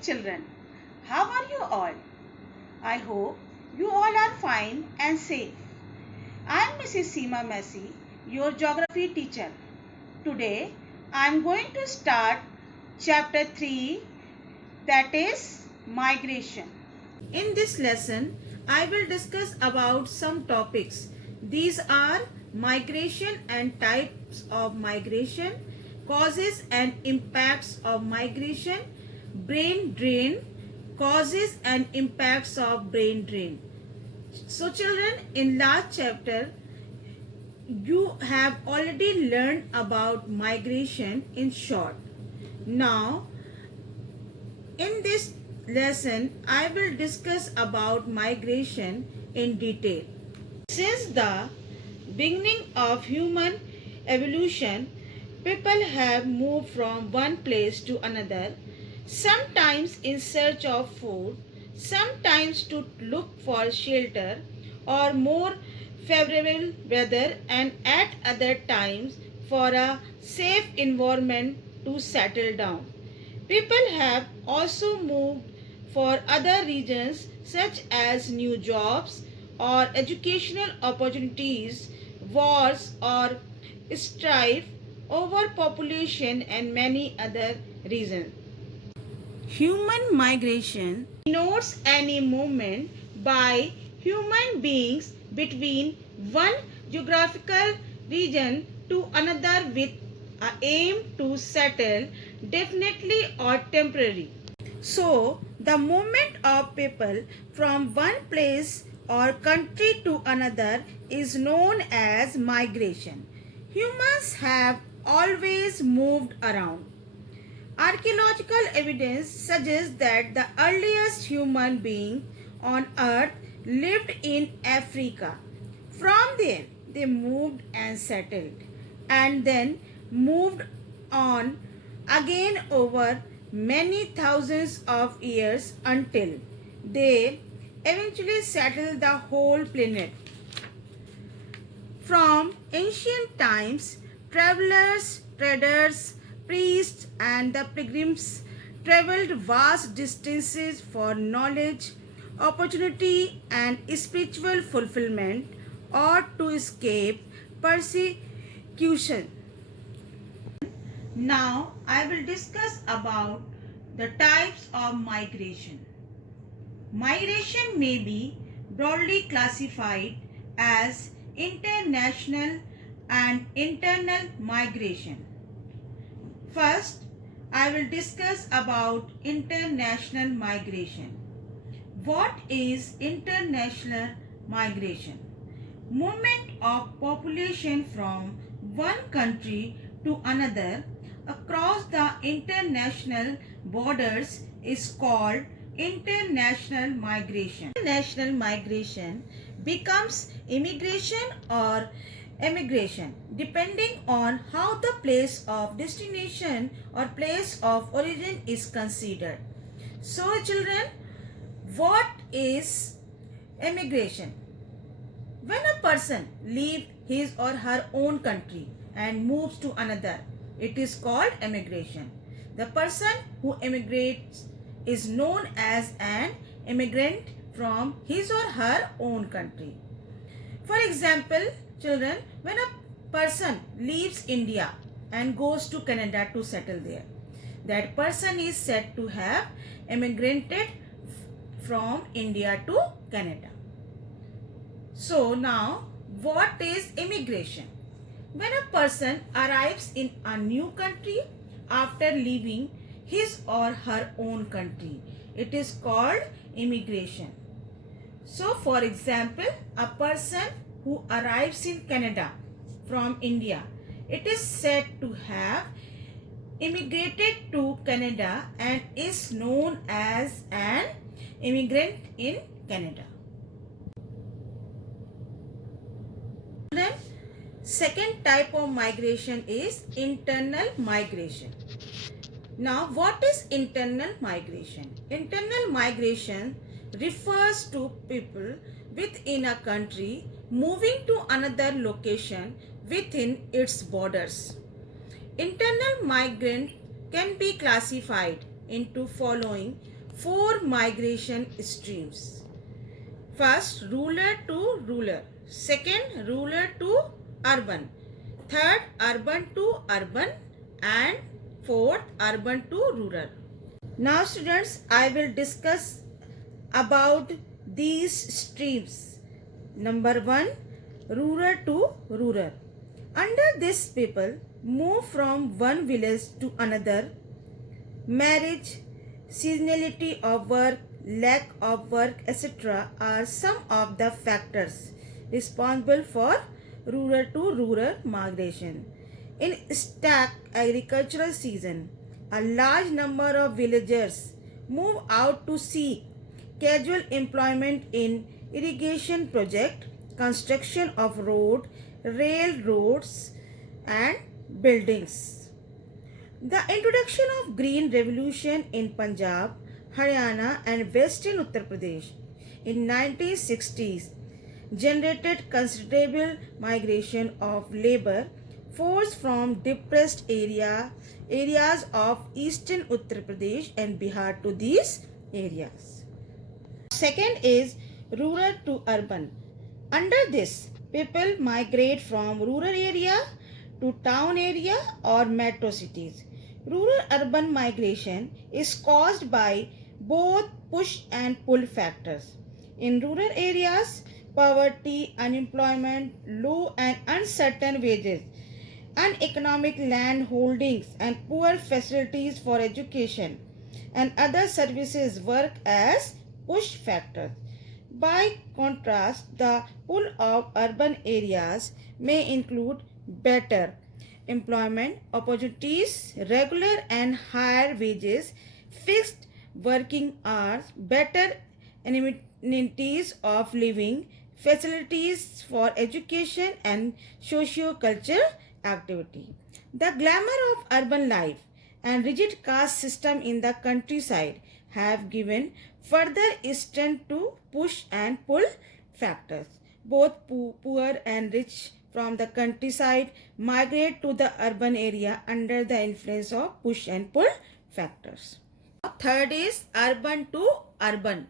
children, how are you all? I hope you all are fine and safe. I am Mrs. Seema Messi, your geography teacher. Today I am going to start chapter 3, that is migration. In this lesson I will discuss about some topics. These are migration and types of migration, causes and impacts of migration, brain drain, causes and impacts of brain drain. So children, in last chapter you have already learned about migration in short. Now in this lesson I will discuss about migration in detail. Since the beginning of human evolution, people have moved from one place to another, sometimes in search of food, sometimes to look for shelter or more favorable weather, and at other times for a safe environment to settle down. People have also moved for other reasons such as new jobs or educational opportunities, wars or strife, overpopulation and many other reasons. Human migration denotes any movement by human beings between one geographical region to another with a aim to settle definitely or temporary. So, the movement of people from one place or country to another is known as migration. Humans have always moved around. Archaeological evidence suggests that the earliest human beings on earth lived in Africa. From there, they moved and settled, and then moved on again over many thousands of years until they eventually settled the whole planet. From ancient times, travelers, traders, priests and the pilgrims traveled vast distances for knowledge, opportunity and spiritual fulfillment, or to escape persecution. Now I will discuss about the types of migration. Migration may be broadly classified as international and internal migration. First, I will discuss about international migration. What is international migration? Movement of population from one country to another across the international borders is called international migration. International migration becomes immigration or emigration depending on how the place of destination or place of origin is considered. So children, what is emigration? When a person leaves his or her own country and moves to another, it is called emigration. The person who emigrates is known as an immigrant from his or her own country. For example, children, when a person leaves India and goes to Canada to settle there, that person is said to have emigrated from India to Canada. So now, what is immigration? When a person arrives in a new country after leaving his or her own country, it is called immigration. So for example, a person who arrives in Canada from India, it is said to have immigrated to Canada and is known as an immigrant in Canada. Then, second type of migration is internal migration. Now, what is internal migration? Internal migration refers to people within a country moving to another location within its borders. Internal migrant can be classified into following four migration streams. First, rural to rural. Second, rural to urban. Third, urban to urban. And fourth, urban to rural. Now students, I will discuss about these streams. Number 1, rural to rural. Under this, people move from one village to another. Marriage, seasonality of work, lack of work, etc. are some of the factors responsible for rural to rural migration. In stack agricultural season, a large number of villagers move out to seek casual employment in irrigation project, construction of road, railroads and buildings. The introduction of Green Revolution in Punjab, Haryana and Western Uttar Pradesh in 1960s generated considerable migration of labor force from depressed areas of eastern Uttar Pradesh and Bihar to these areas. Second is rural to urban. Under this, people migrate from rural area to town area or metro cities. Rural-urban migration is caused by both push and pull factors. In rural areas, poverty, unemployment, low and uncertain wages, uneconomic land holdings and poor facilities for education and other services work as push factors. By contrast, the pull of urban areas may include better employment opportunities, regular and higher wages, fixed working hours, better amenities of living, facilities for education and socio-cultural activity. The glamour of urban life and rigid caste system in the countryside have given further strength to push and pull factors. Both poor and rich from the countryside migrate to the urban area under the influence of push and pull factors. Third is urban to urban.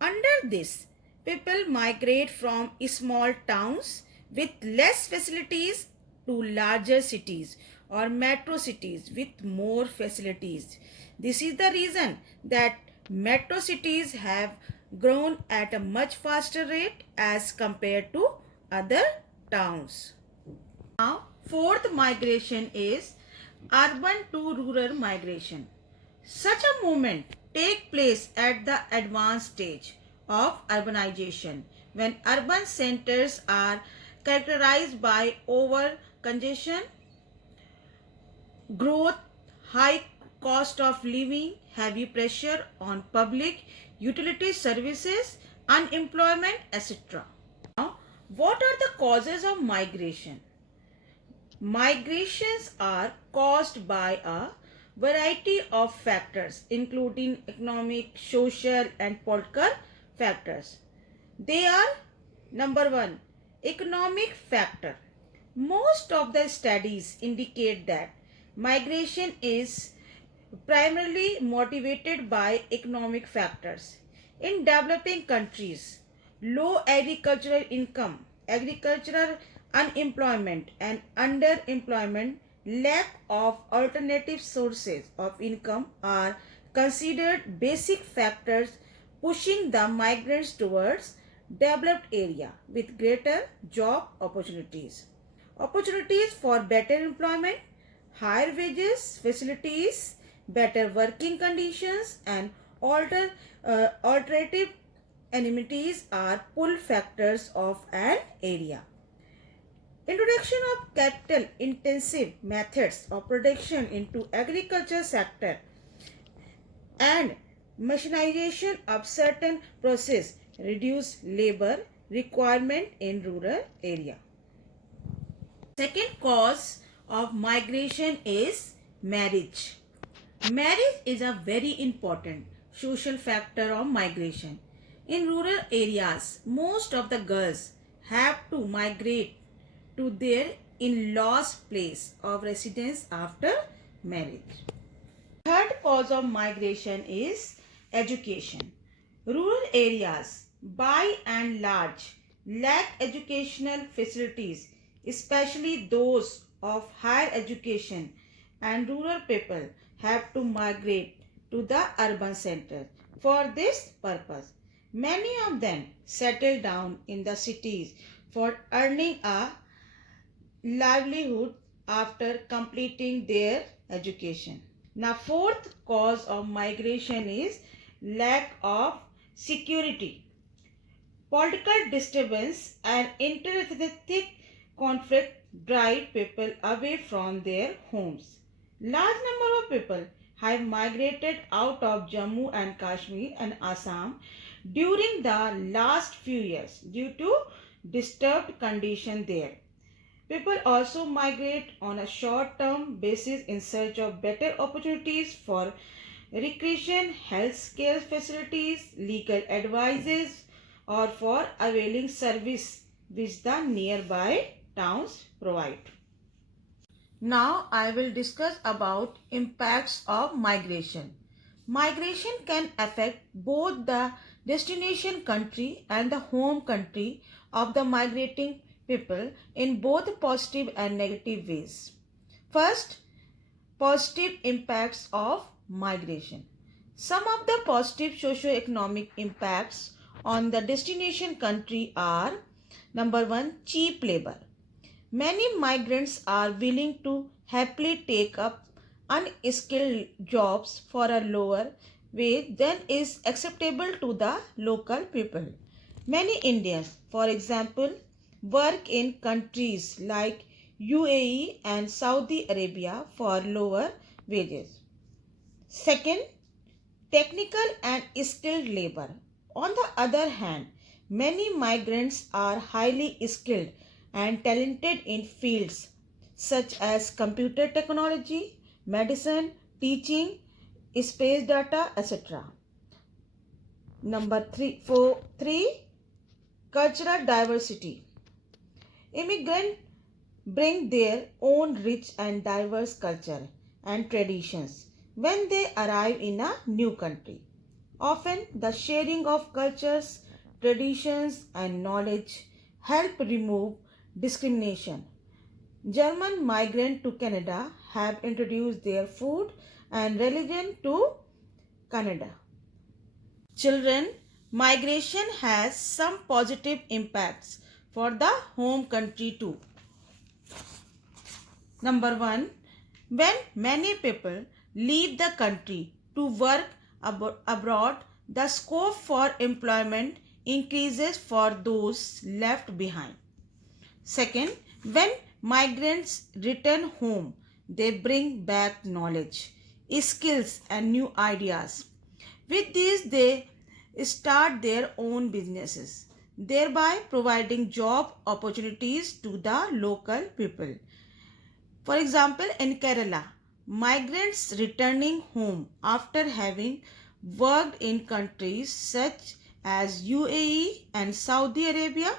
Under this, people migrate from small towns with less facilities to larger cities or metro cities with more facilities. This is the reason that metro cities have grown at a much faster rate as compared to other towns. Now, fourth migration is urban to rural migration. Such a movement takes place at the advanced stage of urbanization when urban centers are characterized by over congestion, growth, high cost of living, heavy pressure on public utility services, unemployment, etc. Now, what are the causes of migration? Migrations are caused by a variety of factors including economic, social and political factors. They are number 1, economic factor. Most of the studies indicate that migration is primarily motivated by economic factors. In developing countries, low agricultural income, agricultural unemployment and underemployment, lack of alternative sources of income are considered basic factors pushing the migrants towards developed area with greater job opportunities. Opportunities for better employment, higher wages, facilities, better working conditions and alternative amenities are pull factors of an area. Introduction of capital intensive methods of production into agriculture sector and machinization of certain process reduce labor requirement in rural area. Second cause of migration is marriage. Marriage is a very important social factor of migration. In rural areas, most of the girls have to migrate to their in-laws' place of residence after marriage. Third cause of migration is education. Rural areas, by and large, lack educational facilities, especially those of higher education, and rural people have to migrate to the urban center. For this purpose, many of them settle down in the cities for earning a livelihood after completing their education. Now, fourth cause of migration is lack of security. Political disturbance and interethnic conflict drive people away from their homes. Large number of people have migrated out of Jammu and Kashmir and Assam during the last few years due to disturbed condition there. People also migrate on a short-term basis in search of better opportunities for recreation, healthcare facilities, legal advices, or for availing service which the nearby towns provide. Now I will discuss about impacts of migration. Migration can affect both the destination country and the home country of the migrating people in both positive and negative ways. First, positive impacts of migration. Some of the positive socio-economic impacts on the destination country are: number one, cheap labor. Many migrants are willing to happily take up unskilled jobs for a lower wage than is acceptable to the local people. Many Indians, for example, work in countries like UAE and Saudi Arabia for lower wages. Second, technical and skilled labor. On the other hand, many migrants are highly skilled and talented in fields such as computer technology, medicine, teaching, space data, etc. Number three, cultural diversity. Immigrants bring their own rich and diverse culture and traditions when they arrive in a new country. Often, the sharing of cultures, traditions, and knowledge help remove discrimination. German migrants to Canada have introduced their food and religion to Canada. Children, migration has some positive impacts for the home country too. Number one, when many people leave the country to work abroad, the scope for employment increases for those left behind. Second, when migrants return home, they bring back knowledge, skills, and new ideas. With these, they start their own businesses, thereby providing job opportunities to the local people. For example, in Kerala, migrants returning home after having worked in countries such as UAE and Saudi Arabia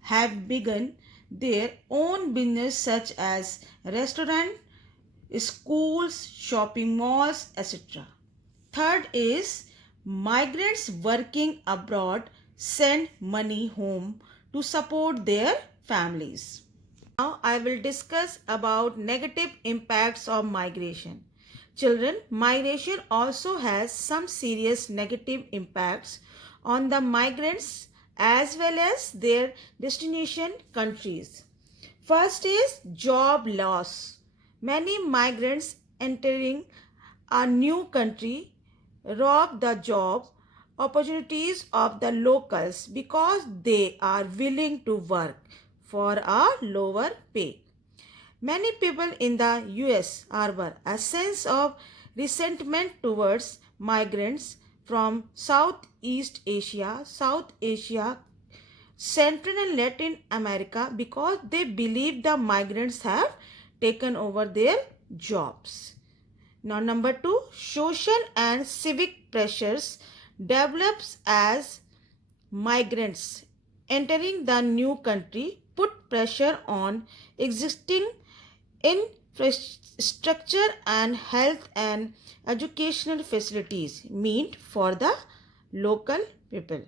have begun their own business such as restaurants, schools, shopping malls, etc. Third is migrants working abroad send money home to support their families. Now I will discuss about negative impacts of migration. Children, migration also has some serious negative impacts on the migrants as well as their destination countries. First is job loss. Many migrants entering a new country rob the job opportunities of the locals because they are willing to work for a lower pay. Many people in the US harbor a sense of resentment towards migrants from Southeast Asia, South Asia, Central and Latin America because they believe the migrants have taken over their jobs. Now, number two, social and civic pressures develops as migrants entering the new country put pressure on existing structure and health and educational facilities meant for the local people.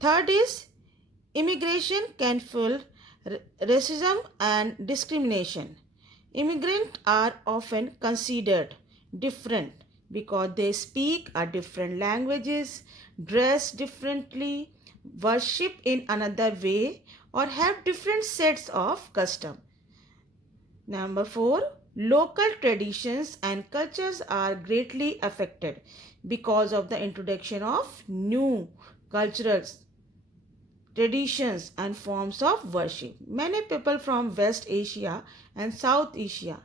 Third is immigration can fuel racism and discrimination. Immigrants are often considered different because they speak a different languages, dress differently, worship in another way, or have different sets of custom. Number 4, local traditions and cultures are greatly affected because of the introduction of new cultural traditions and forms of worship. Many people from West Asia and South Asia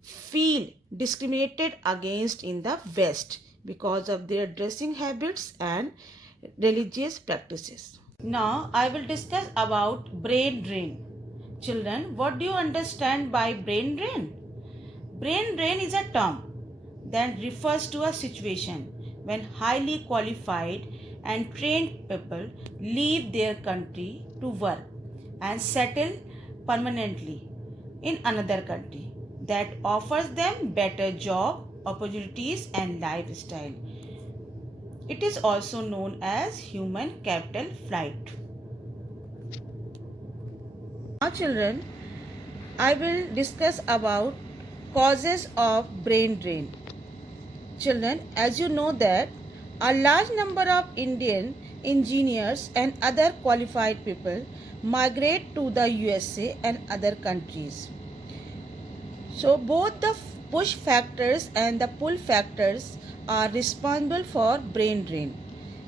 feel discriminated against in the West because of their dressing habits and religious practices. Now I will discuss about brain drain. Children, what do you understand by brain drain? Brain drain is a term that refers to a situation when highly qualified and trained people leave their country to work and settle permanently in another country that offers them better job opportunities and lifestyle. It is also known as human capital flight. Now children, I will discuss about causes of brain drain. Children, as you know that a large number of Indian engineers and other qualified people migrate to the USA and other countries. So both the push factors and the pull factors are responsible for brain drain.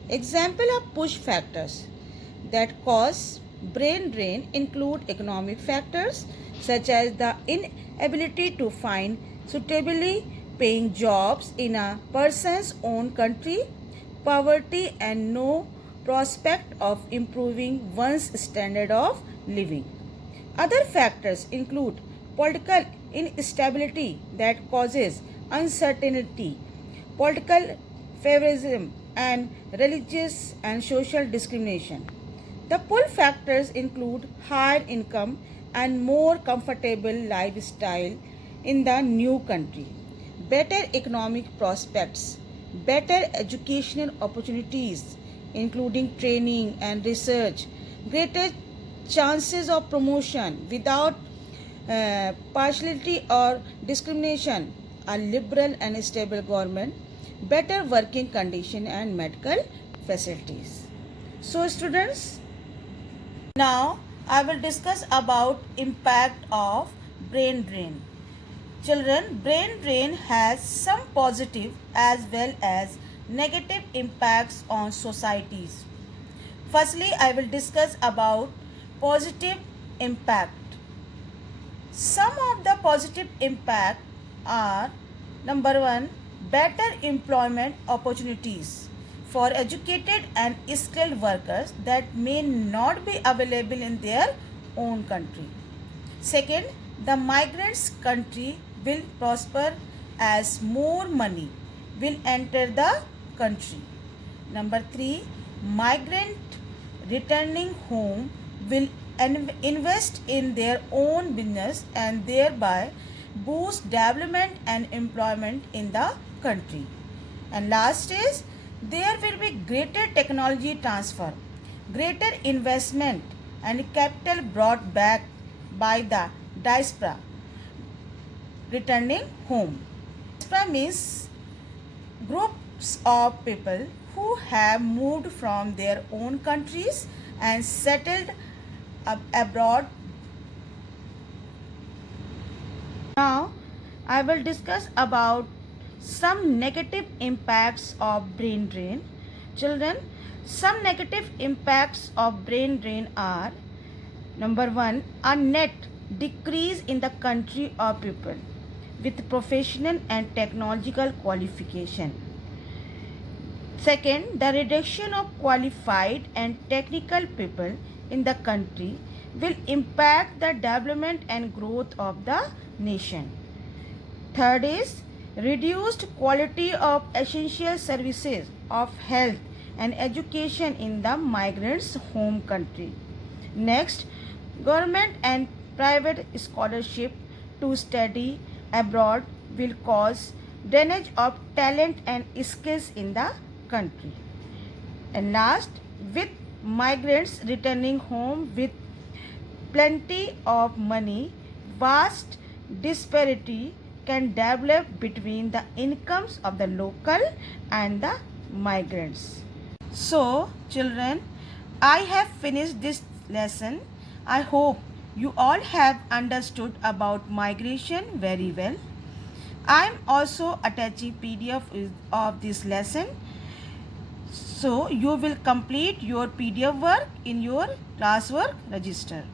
Example of push factors that cause brain drain include economic factors such as the inability to find suitably paying jobs in a person's own country, poverty and no prospect of improving one's standard of living. Other factors include political instability that causes uncertainty, political favorism, and religious and social discrimination. The pull factors include higher income and more comfortable lifestyle in the new country, better economic prospects, better educational opportunities, including training and research, greater chances of promotion without partiality or discrimination, a liberal and stable government, better working condition and medical facilities. So students, now I will discuss about impact of brain drain. Children, brain drain has some positive as well as negative impacts on societies. Firstly, I will discuss about positive impact. Some of the positive impact are: number 1, better employment opportunities for educated and skilled workers that may not be available in their own country. Second, the migrants' country will prosper as more money will enter the country. Number 3, migrant returning home will invest in their own business and thereby boost development and employment in the country. And last is, there will be greater technology transfer, greater investment and capital brought back by the diaspora returning home. Diaspora means groups of people who have moved from their own countries and settled abroad. Now I will discuss about some negative impacts of brain drain. Children, some negative impacts of brain drain are: number 1, a net decrease in the country of people with professional and technological qualification. Second, the reduction of qualified and technical people in the country will impact the development and growth of the nation. Third is reduced quality of essential services of health and education in the migrants' home country. Next, government and private scholarship to study abroad will cause drainage of talent and skills in the country. And last, with migrants returning home with plenty of money, vast disparity can develop between the incomes of the local and the migrants. So, children, I have finished this lesson. I hope you all have understood about migration very well. I am also attaching PDF of this lesson. So, you will complete your PDF work in your classwork register.